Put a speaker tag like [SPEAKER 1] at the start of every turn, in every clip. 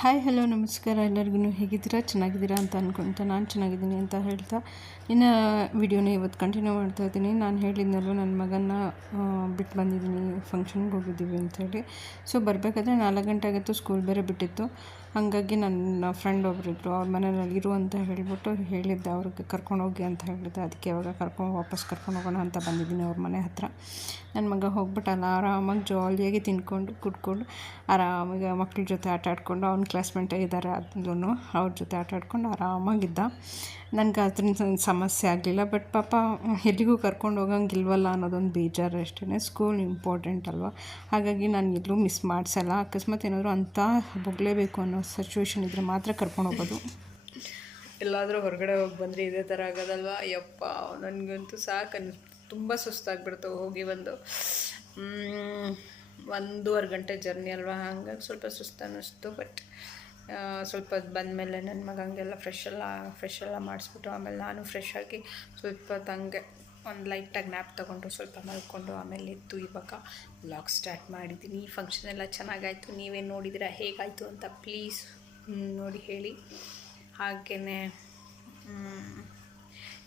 [SPEAKER 1] Hi hello ನಮಸ್ಕಾರ. ಎಲ್ಲರಿಗೂ ಹೇಗಿದ್ದೀರಾ? ಚೆನ್ನಾಗಿದ್ದೀರಾ ಅಂತ ಅಂದ್ಕೊಂತ ನಾನು ಚೆನ್ನಾಗಿದ್ದೀನಿ ಅಂತ ಹೇಳ್ತಾ ಇನ್ನ ವಿಡಿಯೋನ ಇವತ್ತು ಕಂಟಿನ್ಯೂ ಮಾಡ್ತಾ ಇದ್ದೀನಿ. ನಾನು ಹೇಳಿದ್ನಲ್ವ ನನ್ನ ಮಗನ ಬಿಟ್ಟು ಬಂದಿದ್ದೀನಿ ಫಂಕ್ಷನ್ಗೆ ಹೋಗಿದ್ದೀವಿ ಅಂಥೇಳಿ ಸೊ ಬರಬೇಕಾದ್ರೆ ನಾಲ್ಕು ಗಂಟೆ ಆಗಿತ್ತು ಸ್ಕೂಲ್ ಬೇರೆ ಬಿಟ್ಟಿತ್ತು. ಹಾಗಾಗಿ ನನ್ನ ಫ್ರೆಂಡ್ ಒಬ್ಬರಿದ್ರು ಅವ್ರ ಮನೆಯಲ್ಲಿ ಇರು ಅಂತ ಹೇಳಿಬಿಟ್ಟು ಹೇಳಿದ್ದೆ, ಅವ್ರಿಗೆ ಕರ್ಕೊಂಡೋಗಿ ಅಂತ ಹೇಳಿದ್ದೆ. ಅದಕ್ಕೆ ಇವಾಗ ಕರ್ಕೊಂಡು ವಾಪಸ್ ಕರ್ಕೊಂಡು ಹೋಗೋಣ ಅಂತ ಬಂದಿದ್ದೀನಿ ಅವ್ರ ಮನೆ ಹತ್ರ. ನನ್ನ ಮಗ ಹೋಗ್ಬಿಟ್ಟಲ್ಲ ಆರಾಮಾಗಿ ಜಾಲಿಯಾಗಿ ತಿನ್ಕೊಂಡು, ಕುಡ್ಕೊಂಡು, ಆರಾಮಾಗಿ ಮಕ್ಳ ಜೊತೆ ಆಟ ಆಡ್ಕೊಂಡು ಅವ್ನ ಕ್ಲಾಸ್ಮೇಟ್ ಇದ್ದಾರೆ ಅದನ್ನು ಅವ್ರ ಜೊತೆ ಆಟ ಆಡ್ಕೊಂಡು ಆರಾಮಾಗಿದ್ದ ನನಗೆ ಅದರಿಂದ ಸಮಸ್ಯೆ ಆಗಲಿಲ್ಲ ಬಟ್ ಪಾಪ ಎಲ್ಲಿಗೂ ಕರ್ಕೊಂಡು ಹೋಗಂಗಿಲ್ವಲ್ಲ ಅನ್ನೋದೊಂದು ಬೇಜಾರು ಅಷ್ಟೇ ಸ್ಕೂಲ್ ಇಂಪಾರ್ಟೆಂಟ್ ಅಲ್ವಾ? ಹಾಗಾಗಿ ನಾನು ಎಲ್ಲೂ ಮಿಸ್ ಮಾಡಿಸಲ್ಲ. ಅಕಸ್ಮಾತ್ ಏನಾದರೂ ಅಂತ ಹೋಗಲೇಬೇಕು ಅನ್ನೋ ಸಿಚುವೇಶನ್ ಇದ್ದರೆ ಮಾತ್ರ ಕರ್ಕೊಂಡು ಹೋಗೋದು.
[SPEAKER 2] ಎಲ್ಲಾದರೂ ಹೊರಗಡೆ ಹೋಗಿ ಬಂದರೆ ಇದೇ ಥರ ಆಗೋದಲ್ವಾ? ಯಪ್ಪ, ನನಗಂತೂ ಸಾಕು ತುಂಬ ಸುಸ್ತಾಗ್ಬಿಡ್ತು ಹೋಗಿ ಬಂದು. ಒಂದೂವರೆ ಗಂಟೆ ಜರ್ನಿ ಅಲ್ವಾ? ಹಾಗಾಗಿ ಸ್ವಲ್ಪ ಸುಸ್ತು ಅನ್ನಿಸ್ತು ಬಟ್ ಸ್ವಲ್ಪ ಬಂದಮೇಲೆ ನನ್ನ ಮಗಂಗೆಲ್ಲ ಫ್ರೆಶ್ ಎಲ್ಲ ಫ್ರೆಶ್ ಎಲ್ಲ ಮಾಡಿಸ್ಬಿಟ್ಟು ಆಮೇಲೆ ನಾನು ಫ್ರೆಶ್ ಆಗಿ ಸ್ವಲ್ಪ ತಂಗೆ ಒಂದು ಲೈಟಾಗಿ ನ್ಯಾಪ್ ತೊಗೊಂಡು ಸ್ವಲ್ಪ ಮಲ್ಕೊಂಡು ಆಮೇಲೆ ಎದ್ದು ಇವಾಗ ಬ್ಲಾಗ್ ಸ್ಟಾರ್ಟ್ ಮಾಡಿದ್ದೀನಿ. ಈ ಫಂಕ್ಷನ್ ಎಲ್ಲ ಚೆನ್ನಾಗಾಯಿತು. ನೀವೇನು ನೋಡಿದಿರ, ಹೇಗಾಯಿತು ಅಂತ ಪ್ಲೀಸ್ ನೋಡಿ ಹೇಳಿ. ಹಾಗೇ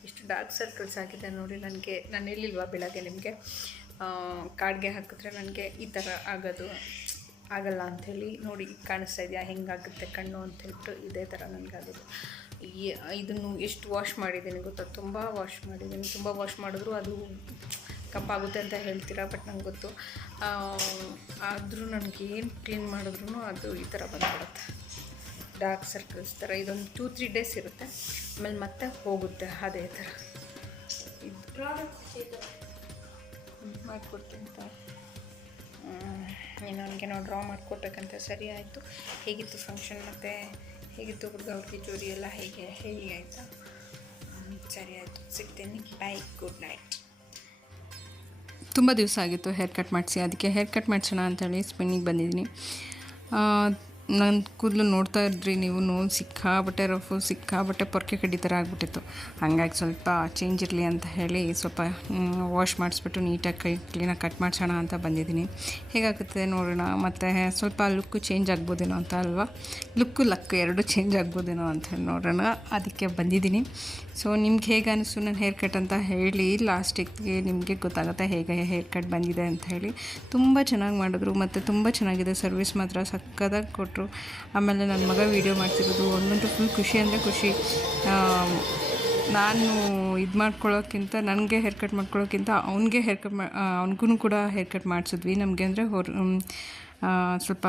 [SPEAKER 2] ಇಷ್ಟು ಡಾರ್ಕ್ ಸರ್ಕಲ್ಸ್ ಆಗಿದೆ ನೋಡಿ ನನಗೆ, ನಾನು ಹೇಳಿಲ್ವಾ ಬೆಳಗ್ಗೆ ನಿಮಗೆ? ಕಾಡ್ಗೆ ಹಾಕಿದ್ರೆ ನನಗೆ ಈ ಥರ ಆಗೋದು. ಆಗಲ್ಲ ಅಂಥೇಳಿ ನೋಡಿ ಕಾಣಿಸ್ತಾ ಇದೆಯಾ? ಹೆಂಗಾಗುತ್ತೆ ಕಣ್ಣು ಅಂತ ಹೇಳ್ಬಿಟ್ಟು ಇದೇ ಥರ ನನಗೆ ಈ ಇದನ್ನು ಎಷ್ಟು ವಾಶ್ ಮಾಡಿದ್ದೀನಿ ಗೊತ್ತಾ? ತುಂಬ ವಾಶ್ ಮಾಡಿದ್ದೀನಿ. ತುಂಬ ವಾಶ್ ಮಾಡಿದ್ರು ಅದು ಕಪ್ಪಾಗುತ್ತೆ ಅಂತ ಹೇಳ್ತೀರಾ? ಬಟ್ ನಂಗೆ ಗೊತ್ತು. ಆದರೂ ನನಗೆ ಏನು ಕ್ಲೀನ್ ಮಾಡಿದ್ರು ಅದು ಈ ಥರ ಬಂದ್ಬಿಡುತ್ತೆ. ಡಾರ್ಕ್ ಸರ್ಕಲ್ಸ್ ಥರ. ಇದೊಂದು ಟೂ ತ್ರೀ ಡೇಸ್ ಇರುತ್ತೆ. ಆಮೇಲೆ ಮತ್ತೆ ಹೋಗುತ್ತೆ ಅದೇ ಥರ. ಇದು ಮಾಡಿಕೊಡ್ತೀನಿ ನೀನು ನಾವು ಡ್ರಾ ಮಾಡಿಕೊಡ್ಬೇಕಂತ. ಸರಿ ಆಯಿತು. ಹೇಗಿತ್ತು ಫಂಕ್ಷನ್ ಮತ್ತು ಹೇಗಿತ್ತು ಹುಡುಗ ಹುಡುಗಿ ಜೋರಿ ಎಲ್ಲ ಹೇಗೆ? ಹೇಗೆ ಆಯಿತಾ? ಸರಿ ಆಯಿತು. ಸಿಗ್ತೀನಿ. ಬೈ ಗುಡ್ ನೈಟ್
[SPEAKER 1] ತುಂಬ ದಿವಸ ಆಗಿತ್ತು ಹೇರ್ ಕಟ್ ಮಾಡಿಸಿ. ಅದಕ್ಕೆ ಹೇರ್ ಕಟ್ ಮಾಡಿಸೋಣ ಅಂತೇಳಿ ಸ್ಪಿನ್ನಿಗೆ ಬಂದಿದ್ದೀನಿ. ನನ್ನ ಕೂದಲು ನೋಡ್ತಾ ಇದ್ರಿ, ನೀವು ನೋವು ಸಿಕ್ಕಾಬಟ್ಟೆ ರಫು ಸಿಕ್ಕಾಬಟ್ಟೆ ಪೊರ್ಕೆ ಕಡ್ಡಿ ಥರ ಆಗಿಬಿಟ್ಟಿತ್ತು. ಹಂಗಾಗಿ ಸ್ವಲ್ಪ ಚೇಂಜ್ ಇರಲಿ ಅಂತ ಹೇಳಿ ಸ್ವಲ್ಪ ವಾಶ್ ಮಾಡಿಸ್ಬಿಟ್ಟು ನೀಟಾಗಿ ಕೈ ಕ್ಲೀನಾಗಿ ಕಟ್ ಮಾಡಿಸೋಣ ಅಂತ ಬಂದಿದ್ದೀನಿ. ಹೇಗಾಗುತ್ತೆ ನೋಡೋಣ, ಮತ್ತು ಸ್ವಲ್ಪ ಲುಕ್ಕು ಚೇಂಜ್ ಆಗ್ಬೋದೇನೋ ಅಂತ ಅಲ್ವಾ? ಲುಕ್ಕು ಲಕ್ಕು ಎರಡು ಚೇಂಜ್ ಆಗ್ಬೋದೇನೋ ಅಂತ ಹೇಳಿ ನೋಡೋಣ. ಅದಕ್ಕೆ ಬಂದಿದ್ದೀನಿ. ಸೊ ನಿಮ್ಗೆ ಹೇಗೆ ಅನಿಸ್ತು ನಾನು ಹೇರ್ ಕಟ್ ಅಂತ ಹೇಳಿ ಲಾಸ್ಟಿಗೆ ನಿಮಗೆ ಗೊತ್ತಾಗುತ್ತೆ ಹೇಗೆ ಹೇರ್ ಕಟ್ ಬಂದಿದೆ ಅಂತ ಹೇಳಿ. ತುಂಬ ಚೆನ್ನಾಗಿ ಮಾಡಿದ್ರು, ಮತ್ತು ತುಂಬ ಚೆನ್ನಾಗಿದೆ. ಸರ್ವಿಸ್ ಮಾತ್ರ ಸಕ್ಕದಾಗಿ ಕೊಟ್ಟರು ಆಮೇಲೆ ನನ್ನ ಮಗ ವೀಡಿಯೋ ಮಾಡ್ತಿರೋದು. ಒಂದಂತೂ ಫುಲ್ ಖುಷಿ ಅಂದರೆ ಖುಷಿ. ನಾನು ಇದು ಮಾಡ್ಕೊಳ್ಳೋಕ್ಕಿಂತ, ನನಗೆ ಹೇರ್ ಕಟ್ ಮಾಡ್ಕೊಳ್ಳೋಕ್ಕಿಂತ ಅವನಿಗೆ ಹೇರ್ ಕಟ್ ಮಾ ಅವ್ನಿಗೂ ಕೂಡ ಹೇರ್ ಕಟ್ ಮಾಡಿಸಿದ್ವಿ. ನಮಗೆ ಅಂದರೆ ಹೊರ ಸ್ವಲ್ಪ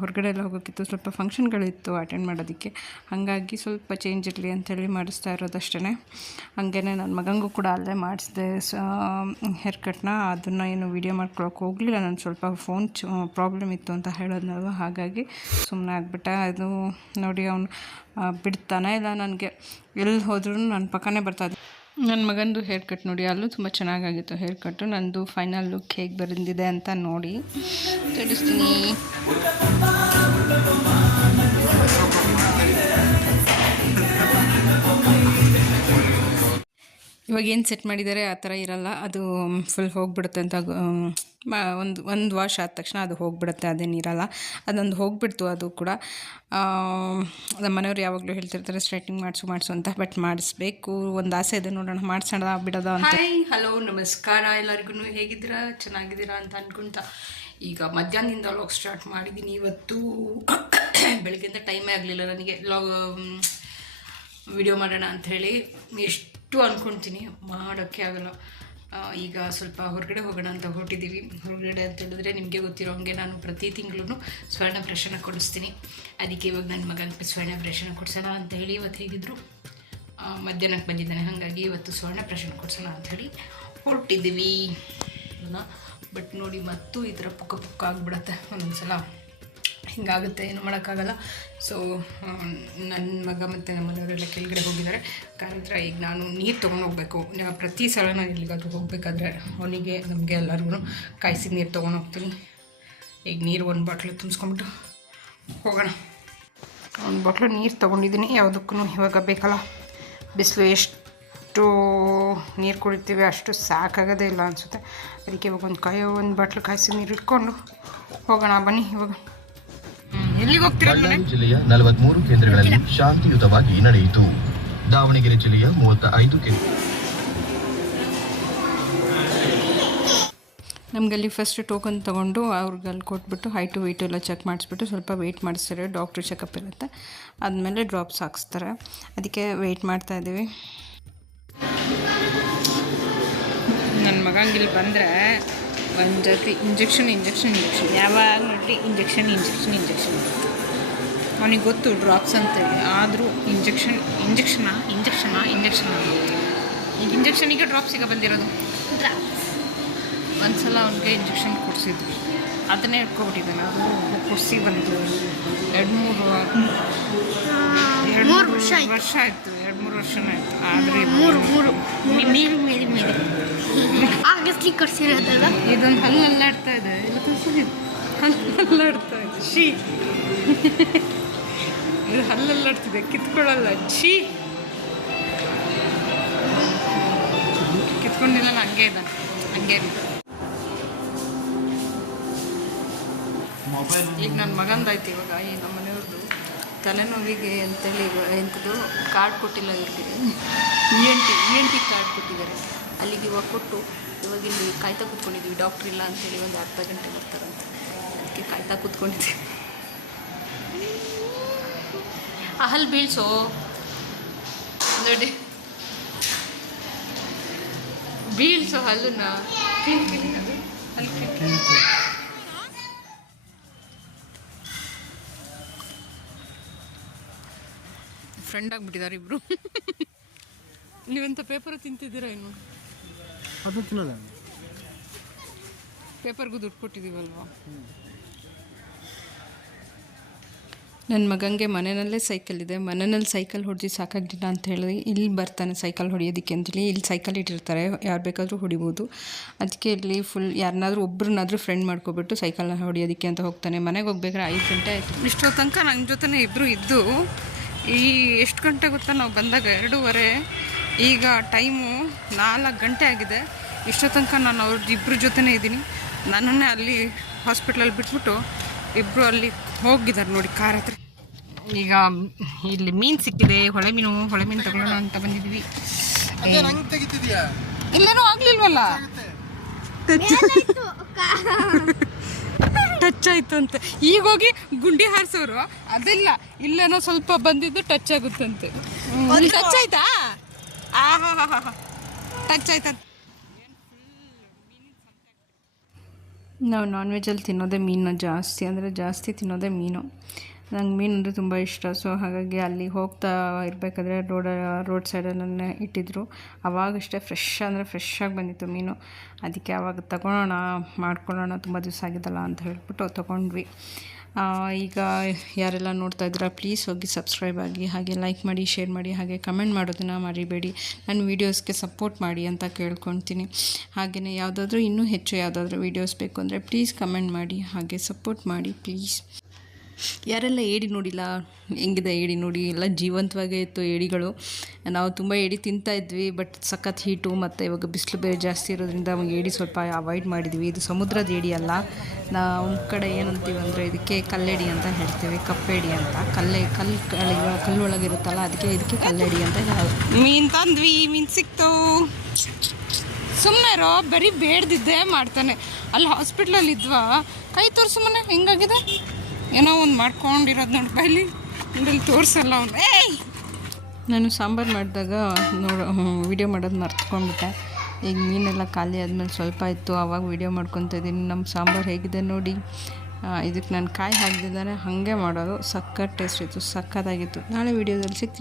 [SPEAKER 1] ಹೊರಗಡೆ ಎಲ್ಲ ಹೋಗೋಕ್ಕಿತ್ತು ಸ್ವಲ್ಪ ಫಂಕ್ಷನ್ಗಳಿತ್ತು ಅಟೆಂಡ್ ಮಾಡೋದಕ್ಕೆ. ಹಾಗಾಗಿ ಸ್ವಲ್ಪ ಚೇಂಜ್ ಇರಲಿ ಅಂಥೇಳಿ ಮಾಡಿಸ್ತಾ ಇರೋದಷ್ಟೇ ಹಾಗೇ ನನ್ನ ಮಗನಿಗೂ ಕೂಡ ಅಲ್ಲೇ ಮಾಡಿಸಿದೆ ಹೇರ್ ಕಟ್ನ ಅದನ್ನು ಏನು ವೀಡಿಯೋ ಮಾಡ್ಕೊಳಕ್ಕೆ ಹೋಗಲಿಲ್ಲ. ನಾನು ಸ್ವಲ್ಪ ಫೋನ್ ಪ್ರಾಬ್ಲಮ್ ಇತ್ತು ಅಂತ ಹೇಳೋದ್ನಲ್ವ? ಹಾಗಾಗಿ ಸುಮ್ಮನೆ ಆಗಿಬಿಟ್ಟೆ. ಅದು ನೋಡಿ ಅವನು ಬಿಡ್ತಾನೆ ಇಲ್ಲ ನನಗೆ? ಎಲ್ಲಿ ಹೋದ್ರೂ ನನ್ನ ಪಕ್ಕನೇ ಬರ್ತಾ ಇದ್ದ. ನನ್ನ ಮಗನದು ಹೇರ್ ಕಟ್ ನೋಡಿ, ಅಲ್ಲೂ ತುಂಬ ಚೆನ್ನಾಗಾಗಿತ್ತು ಹೇರ್ ಕಟ್ಟು ನಂದು ಫೈನಲ್ ಲುಕ್ ಹೇಗೆ ಬಂದಿದೆ ಅಂತ ನೋಡಿ. ತಿಳಿಸ್ತೀನಿ ಇವಾಗ ಏನು ಸೆಟ್ ಮಾಡಿದ್ದಾರೆ ಆ ಥರ ಇರಲ್ಲ. ಅದು ಫುಲ್ ಹೋಗ್ಬಿಡುತ್ತೆ ಅಂತ ಒಂದು ಒಂದು ವಾಶ್ ಆದ ತಕ್ಷಣ ಅದು ಹೋಗ್ಬಿಡುತ್ತೆ, ಅದೇನು ಇರಲ್ಲ. ಅದೊಂದು ಹೋಗ್ಬಿಡ್ತು ಅದು ಕೂಡ. ನಮ್ಮ ಮನೆಯವ್ರು ಯಾವಾಗಲೂ ಹೇಳ್ತಿರ್ತಾರೆ ಸ್ಟ್ರೈಟಿಂಗ್ ಮಾಡಿಸು ಮಾಡಿಸು ಅಂತ ಬಟ್ ಮಾಡಿಸ್ಬೇಕು. ಒಂದು ಆಸೆ ಇದೆ ನೋಡೋಣ, ಮಾಡಿಸೋಣ, ಬಿಡೋದ ಅಂತ. ಹಲೋ ನಮಸ್ಕಾರ. ಎಲ್ಲರಿಗೂ ಹೇಗಿದ್ದೀರಾ? ಚೆನ್ನಾಗಿದ್ದೀರಾ ಅಂತ ಅನ್ಕೊಂತ. ಈಗ ಮಧ್ಯಾಹ್ನದಿಂದ ಲಾಗ್ ಸ್ಟಾರ್ಟ್ ಮಾಡಿದ್ದೀನಿ ಇವತ್ತು ಬೆಳಗ್ಗೆಯಿಂದ ಟೈಮೇ ಆಗಲಿಲ್ಲ ನನಗೆ. ಲಾಗ್ ವಿಡಿಯೋ ಮಾಡೋಣ ಅಂಥೇಳಿ ಎಷ್ಟು ಅಂದ್ಕೊಳ್ತೀನಿ ಮಾಡೋಕ್ಕೆ ಆಗಲ್ಲ. ಈಗ ಸ್ವಲ್ಪ ಹೊರಗಡೆ ಹೋಗೋಣ ಅಂತ ಹೊರಟಿದ್ದೀವಿ. ಹೊರಗಡೆ ಅಂತ ಹೇಳಿದ್ರೆ ನಿಮಗೆ ಗೊತ್ತಿರೋ ಹಂಗೆ ನಾನು ಪ್ರತಿ ತಿಂಗಳೂ ಸ್ವರ್ಣ ಪ್ರಶನ ಕೊಡಿಸ್ತೀನಿ. ಅದಕ್ಕೆ ಇವಾಗ ನನ್ನ ಮಗನಿಗೆ ಸ್ವರ್ಣ ಪ್ರಶನ ಕೊಡ್ಸೋಣ ಅಂತ ಹೇಳಿ ಇವತ್ತು ಹೇಗಿದ್ರು. ಮಧ್ಯಾಹ್ನಕ್ಕೆ ಬಂದಿದ್ದಾನೆ. ಹಾಗಾಗಿ ಇವತ್ತು ಸ್ವರ್ಣ ಪ್ರಶನ ಕೊಡ್ಸೋಣ ಅಂಥೇಳಿ ಹೊರಟಿದ್ದೀವಿ. ಬಟ್ ನೋಡಿ ಮತ್ತೂ ಈ ಥರ ಪುಕ್ಕ ಪುಕ್ಕ ಆಗಿಬಿಡತ್ತೆ ಒಂದೊಂದು ಸಲ ಹಿಂಗಾಗುತ್ತೆ, ಏನು ಮಾಡೋಕ್ಕಾಗಲ್ಲ. ಸೊ ನನ್ನ ಮಗ ಮತ್ತು ನಮ್ಮ ಮನೆಯವರೆಲ್ಲ ಕೆಳಗಡೆ ಹೋಗಿದ್ದಾರೆ. ಕಾರಣ ಈಗ ನಾನು ನೀರು ತೊಗೊಂಡು ಹೋಗಬೇಕು. ಪ್ರತಿ ಸಲ ನಾನು ಎಲ್ಲಿಗಾದರೂ ಹೋಗಬೇಕಾದ್ರೆ ಅವನಿಗೆ, ನಮಗೆ ಎಲ್ಲರಿಗೂ ಕಾಯಿಸಿದ ನೀರು ತೊಗೊಂಡು ಹೋಗ್ತೀನಿ. ಈಗ ನೀರು ಒಂದು ಬಾಟ್ಲು ತುಂಬಿಸ್ಕೊಂಬಿಟ್ಟು ಹೋಗೋಣ. ಒಂದು ಬಾಟ್ಲು ನೀರು ತೊಗೊಂಡಿದ್ದೀನಿ. ಯಾವುದಕ್ಕೂ ಇವಾಗ ಬೇಕಲ್ಲ. ಬಿಸಿಲು ಎಷ್ಟು ನೀರು ಕುಡಿತೀವಿ, ಅಷ್ಟು ಸಾಕಾಗೋದೇ ಇಲ್ಲ ಅನಿಸುತ್ತೆ. ಅದಕ್ಕೆ ಇವಾಗ ಒಂದು ಕಾಯೋ, ಒಂದು ಬಾಟ್ಲು ಕಾಯಿಸಿ ನೀರು ಇಟ್ಕೊಂಡು ಹೋಗೋಣ. ಬನ್ನಿ ಇವಾಗ.
[SPEAKER 3] ಬಳ್ಳಾರಿ ಜಿಲ್ಲೆಯ ನಲವತ್ಮೂರು ಕೇಂದ್ರಗಳಲ್ಲಿ ಶಾಂತಿಯುತವಾಗಿ ನಡೆಯಿತು. ದಾವಣಗೆರೆ ಜಿಲ್ಲೆಯ ಮೂವತ್ತ ಐದು ಕೇಂದ್ರ
[SPEAKER 1] ನಮಗಲ್ಲಿ ಫಸ್ಟ್ ಟೋಕನ್ ತೊಗೊಂಡು ಅವ್ರಿಗೆ ಅಲ್ಲಿ ಕೊಟ್ಬಿಟ್ಟು ಹೈಟು ವೆಯ್ಟು ಎಲ್ಲ ಚೆಕ್ ಮಾಡಿಸ್ಬಿಟ್ಟು ಸ್ವಲ್ಪ ವೆಯ್ಟ್ ಮಾಡಿಸ್ತಾರೆ ಡಾಕ್ಟ್ರ್ ಚೆಕಪ್ ಇರುತ್ತೆ. ಆದಮೇಲೆ ಡ್ರಾಪ್ಸ್ ಹಾಕ್ಸ್ತಾರೆ. ಅದಕ್ಕೆ ವೆಯ್ಟ್ ಮಾಡ್ತಾ ಇದ್ದೀವಿ. ನನ್ನ ಮಗಂಗಿಲ್ಲಿ ಬಂದರೆ ಒಂದು ಜೊತೆ ಇಂಜೆಕ್ಷನ್ ಇಂಜೆಕ್ಷನ್ ಇಂಜೆಕ್ಷನ್. ಯಾವಾಗ ನೋಡಲಿ ಇಂಜೆಕ್ಷನ್ ಇಂಜೆಕ್ಷನ್ ಇಂಜೆಕ್ಷನ್. ಅವನಿಗೆ ಗೊತ್ತು ಡ್ರಾಪ್ಸ್ ಅಂತೇಳಿ ಆದರೂ ಇಂಜೆಕ್ಷನ್ ಇಂಜೆಕ್ಷನಾ ಇಂಜೆಕ್ಷನಾ ಇಂಜೆಕ್ಷನ್ ಈಗ ಇಂಜೆಕ್ಷನಿಗೆ ಡ್ರಾಪ್ಸಿಗೆ ಬಂದಿರೋದು. ಒಂದ್ಸಲ ಅವನಿಗೆ ಇಂಜೆಕ್ಷನ್ ಕೊಡಿಸಿದ್ವಿ ಅದನ್ನೇ ಇಟ್ಕೊಬಿಟ್ಟಿದ್ದಾನೆ. ಅದು ಕೊಡಿಸಿ ಬಂದು ಎರಡು ಮೂರು ಎರಡು
[SPEAKER 4] ಮೂರು ವರ್ಷ ಆಯ್ತು.
[SPEAKER 1] ವರ್ಷ ಆಯಿತು. ವರ್ಷನೇ ಆಯಿತು. ಆದರೆ
[SPEAKER 4] ಮೂರು ಮೂರು
[SPEAKER 1] ಮೀರಿ ಮೀರಿ ಮೀರಿ
[SPEAKER 4] ಆಗಸ್ಲಿ ಕೊಡ್ಸಿರೋದಲ್ಲ
[SPEAKER 1] ಇದೊಂದು ಹಲ್ಲು ಅಲ್ಲಾಡ್ತಾ ಇದೆ. ಇಲ್ಲ ತೋರ್ಸು. ಹಲ್ಲು ಅಲ್ಲಾಡ್ತಾ ಇದೆ. ಶೀ ಇದು ಹಲ್ಲು ಅಲ್ಲಾಡ್ತಿದೆ. ಕಿತ್ಕೊಳ್ಳಲ್ಲ. ಛೀ. ಕಿತ್ಕೊಂಡಿಲ್ಲ ಹಂಗೆ ಇದೆ. ಹಂಗೆ ಇದೆ. ಈಗ ನನ್ನ ಮಗಂದಾಯ್ತು ಇವಾಗ ಈ ನಮ್ಮ ಮನೆಯವ್ರದ್ದು ತಲೆನೋವಿಗೆ ಅಂತೇಳಿ ಎಂಥದ್ದು ಕಾರ್ಡ್ ಕೊಟ್ಟಿಲ್ಲ ಇರ್ತೀವಿ E N T E N T card ಕೊಟ್ಟಿದ್ದಾರೆ. ಅಲ್ಲಿಗೆ ಇವಾಗ ಕೊಟ್ಟು ಇವಾಗ ಇಲ್ಲಿ ಕಾಯ್ತಾ ಕೂತ್ಕೊಂಡಿದ್ದೀವಿ ಡಾಕ್ಟ್ರ್ ಇಲ್ಲ ಅಂತೇಳಿ ಒಂದು ಅರ್ಧ ಗಂಟೆ ಬರ್ತಾರಂತೆ ಅದಕ್ಕೆ ಕಾಯ್ತಾ ಕೂತ್ಕೊಂಡಿದ್ದೀವಿ ಆ ಹಲ್ಲು ಬೀಳ್ಸೋ. ನೋಡಿ. ಬೀಳ್ಸೋ ಹಲ್ಲನ್ನ. ಕಿಲ್ ಕಿಲ್ ಅದು ಹಲ್ಲು ಕಿಲ್ ಕಿಲ್. ಫ್ರೆಂಡ್ ಆಗಿಬಿಟ್ಟಿದ್ದಾರೆ ಇಬ್ರು. ನೀವೆಂತ ಪೇಪರ್ ತಿಂತಿದ್ದೀರಾ ಇನ್ನು?
[SPEAKER 5] ಅದು ತಿನ್ನೋದ?
[SPEAKER 1] ಪೇಪರ್ಗೂ ದುಡ್ಡು ಕೊಟ್ಟಿದ್ದೀವಲ್ವಾ? ನನ್ನ ಮಗಂಗೆ ಮನೆಯಲ್ಲೇ ಸೈಕಲ್ ಇದೆ. ಮನೆಯಲ್ಲಿ ಸೈಕಲ್ ಹೊಡೆದು ಸಾಕಾಗಿಲ್ಲ ಅಂತ ಹೇಳಿ ಇಲ್ಲಿ ಬರ್ತಾನೆ ಸೈಕಲ್ ಹೊಡೆಯೋದಕ್ಕೆ ಅಂತೇಳಿ ಇಲ್ಲಿ ಸೈಕಲ್ ಇಟ್ಟಿರ್ತಾರೆ. ಯಾರು ಬೇಕಾದರೂ ಹೊಡಿಬೋದು. ಅದಕ್ಕೆ ಇಲ್ಲಿ ಫುಲ್ ಯಾರನ್ನಾದರೂ ಒಬ್ರನ್ನಾದರೂ ಫ್ರೆಂಡ್ ಮಾಡ್ಕೊಬಿಟ್ಟು ಸೈಕಲ್ನ ಹೊಡೆಯೋದಕ್ಕೆ ಅಂತ ಹೋಗ್ತಾನೆ. ಮನೆಗೆ ಹೋಗ್ಬೇಕಾದ್ರೆ ಐದು ಗಂಟೆ ಆಯಿತು. ಇಷ್ಟೋ ತನಕ ನನ್ನ ಜೊತೆನೇ ಇಬ್ಬರು ಇದ್ದು ಈ ಎಷ್ಟು ಗಂಟೆ ಗೊತ್ತಾ? ನಾವು ಬಂದಾಗ ಎರಡೂವರೆ. ಈಗ ಟೈಮು ನಾಲ್ಕು ಗಂಟೆ ಆಗಿದೆ. ಇಷ್ಟೋ ತನಕ ನಾನು ಅವ್ರ ಇಬ್ಬರ ಜೊತೆನೇ ಇದ್ದೀನಿ. ನನ್ನನ್ನೇ ಅಲ್ಲಿ ಹಾಸ್ಪಿಟ್ಲಲ್ಲಿ ಬಿಟ್ಬಿಟ್ಟು ಇಬ್ಬರು ಅಲ್ಲಿ ಹೋಗಿದ್ದಾರೆ ನೋಡಿ ಕಾರ್ ಹತ್ರ. ಈಗ ಇಲ್ಲಿ ಮೀನು ಸಿಕ್ಕಿದೆ. ಹೊಳೆ ಮೀನು ಹೊಳೆ ಮೀನು ತಗೊಳ್ಳೋಣ ಅಂತ ಬಂದಿದ್ವಿ ಇಲ್ಲೇನೂ ಆಗ್ಲಿಲ್ವಲ್ಲ? ಟಚ್ ಆಯ್ತು ಅಂತ. ಈಗ ಹೋಗಿ ಗುಂಡಿ ಹಾರಿಸೋರು. ಅದಿಲ್ಲ, ಇಲ್ಲೇನೋ ಸ್ವಲ್ಪ ಬಂದಿದ್ದು ಟಚ್ ಆಗುತ್ತಂತೆ. ಟಚ್ ಆಯ್ತಾ? ಟಚ್ ಆಯ್ತಂತ. ನಾವು ನಾನ್ ವೆಜ್ಜಲ್ಲಿ ತಿನ್ನೋದೇ ಮೀನು ಜಾಸ್ತಿ, ಅಂದರೆ ಜಾಸ್ತಿ ತಿನ್ನೋದೇ ಮೀನು. ನಂಗೆ ಮೀನು ಅಂದರೆ ತುಂಬ ಇಷ್ಟ. ಸೊ ಹಾಗಾಗಿ ಅಲ್ಲಿ ಹೋಗ್ತಾ ಇರಬೇಕಾದ್ರೆ ರೋಡ, ರೋಡ್ ಸೈಡಲ್ಲೇ ಇಟ್ಟಿದ್ರು. ಅವಾಗಷ್ಟೇ ಫ್ರೆಶ್ ಅಂದರೆ ಫ್ರೆಶ್ ಆಗಿ ಬಂದಿತ್ತು ಮೀನು. ಅದಕ್ಕೆ ಆವಾಗ ತಗೊಳ್ಳೋಣ ಮಾಡ್ಕೊಳ್ಳೋಣ, ತುಂಬ ದಿವಸ ಆಗಿದ್ದಲ್ಲ ಅಂತ ಹೇಳ್ಬಿಟ್ಟು ತೊಗೊಂಡ್ವಿ. ಈಗ ಯಾರೆಲ್ಲ ನೋಡ್ತಾ ಇದ್ದೀರಾ ಪ್ಲೀಸ್ ಹೋಗಿ ಸಬ್ಸ್ಕ್ರೈಬ್ ಆಗಿ, ಹಾಗೆ ಲೈಕ್ ಮಾಡಿ ಶೇರ್ ಮಾಡಿ, ಹಾಗೆ ಕಮೆಂಟ್ ಮಾಡೋದನ್ನು ಮರಿಬೇಡಿ. ನನ್ನ ವೀಡಿಯೋಸ್ಗೆ ಸಪೋರ್ಟ್ ಮಾಡಿ ಅಂತ ಕೇಳ್ಕೊತೀನಿ. ಹಾಗೆಯೇ ಯಾವುದಾದ್ರೂ ಇನ್ನೂ ಹೆಚ್ಚು ಯಾವುದಾದ್ರೂ ವೀಡಿಯೋಸ್ ಬೇಕು ಅಂದರೆ ಪ್ಲೀಸ್ ಕಮೆಂಟ್ ಮಾಡಿ, ಹಾಗೆ ಸಪೋರ್ಟ್ ಮಾಡಿ ಪ್ಲೀಸ್ ಯಾರೆಲ್ಲ ಏಡಿ ನೋಡಿಲ್ಲ, ಹೆಂಗಿದೆ ಏಡಿ ನೋಡಿ, ಎಲ್ಲ ಜೀವಂತವಾಗೇ ಇತ್ತು ಏಡಿಗಳು. ನಾವು ತುಂಬ ಏಡಿ ತಿಂತಾ ಇದ್ವಿ ಬಟ್ ಸಖತ್ ಹೀಟು ಮತ್ತು ಇವಾಗ ಬಿಸಿಲು ಬೇರೆ ಜಾಸ್ತಿ ಇರೋದ್ರಿಂದ ಅವಾಗ ಏಡಿ ಸ್ವಲ್ಪ ಅವಾಯ್ಡ್ ಮಾಡಿದ್ವಿ. ಇದು ಸಮುದ್ರದ ಏಡಿ ಅಲ್ಲ. ನಾವು ಕಡೆ ಏನಂತೀವಿ ಅಂದರೆ ಇದಕ್ಕೆ ಕಲ್ಲೆಡಿ ಅಂತ ಹೇಳ್ತೀವಿ, ಕಪ್ಪೆಡಿ ಅಂತ. ಕಲ್ಲೆ, ಕಲ್ಲು ಕಲ್ಲು ಒಳಗಿರುತ್ತಲ್ಲ ಅದಕ್ಕೆ ಇದಕ್ಕೆ ಕಲ್ಲೆಡಿ ಅಂತ ಮೀನು ತಂದ್ವಿ, ಮೀನು ಸಿಕ್ತು. ಸುಮ್ಮನೆ ರೋ ಬರೀ ಬೇಡ್ದಿದ್ದೇ ಮಾಡ್ತಾನೆ. ಅಲ್ಲಿ ಹಾಸ್ಪಿಟ್ಲಲ್ಲಿ ಇದ್ವಾ? ಕೈ ತೋರಿಸು ಮನೆ, ಹೆಂಗಾಗಿದೆ? ಏನೋ ಒಂದು ಮಾಡ್ಕೊಂಡಿರೋದು ನೋಡಿ ಬೈಲಿ. ಇಲ್ಲಿ ತೋರಿಸಲ್ಲ ಅವನು. ಏಯ್! ನಾನು ಸಾಂಬಾರು ಮಾಡಿದಾಗ ನೋಡ ವಿಡಿಯೋ ಮಾಡೋದು ಮರ್ತ್ಕೊಂಡ್ಬಿಟ್ಟೆ. ಈಗ ಮೀನೆಲ್ಲ ಖಾಲಿ ಆದಮೇಲೆ ಸ್ವಲ್ಪ ಇತ್ತು ಆವಾಗ ವಿಡಿಯೋ ಮಾಡ್ಕೊತ ಇದ್ದೀನಿ. ನಮ್ಮ ಸಾಂಬಾರು ಹೇಗಿದೆ ನೋಡಿ. ಇದಕ್ಕೆ ನಾನು ಕಾಯಿ ಹಾಕಿದ್ದಾನೆ ಹಾಗೆ ಮಾಡೋದು. ಸಖತ್ ಟೇಸ್ಟ್ ಇತ್ತು, ಸಖತ್ತಾಗಿತ್ತು. ನಾಳೆ ವಿಡಿಯೋದಲ್ಲಿ ಸಿಗ್ತೀನಿ.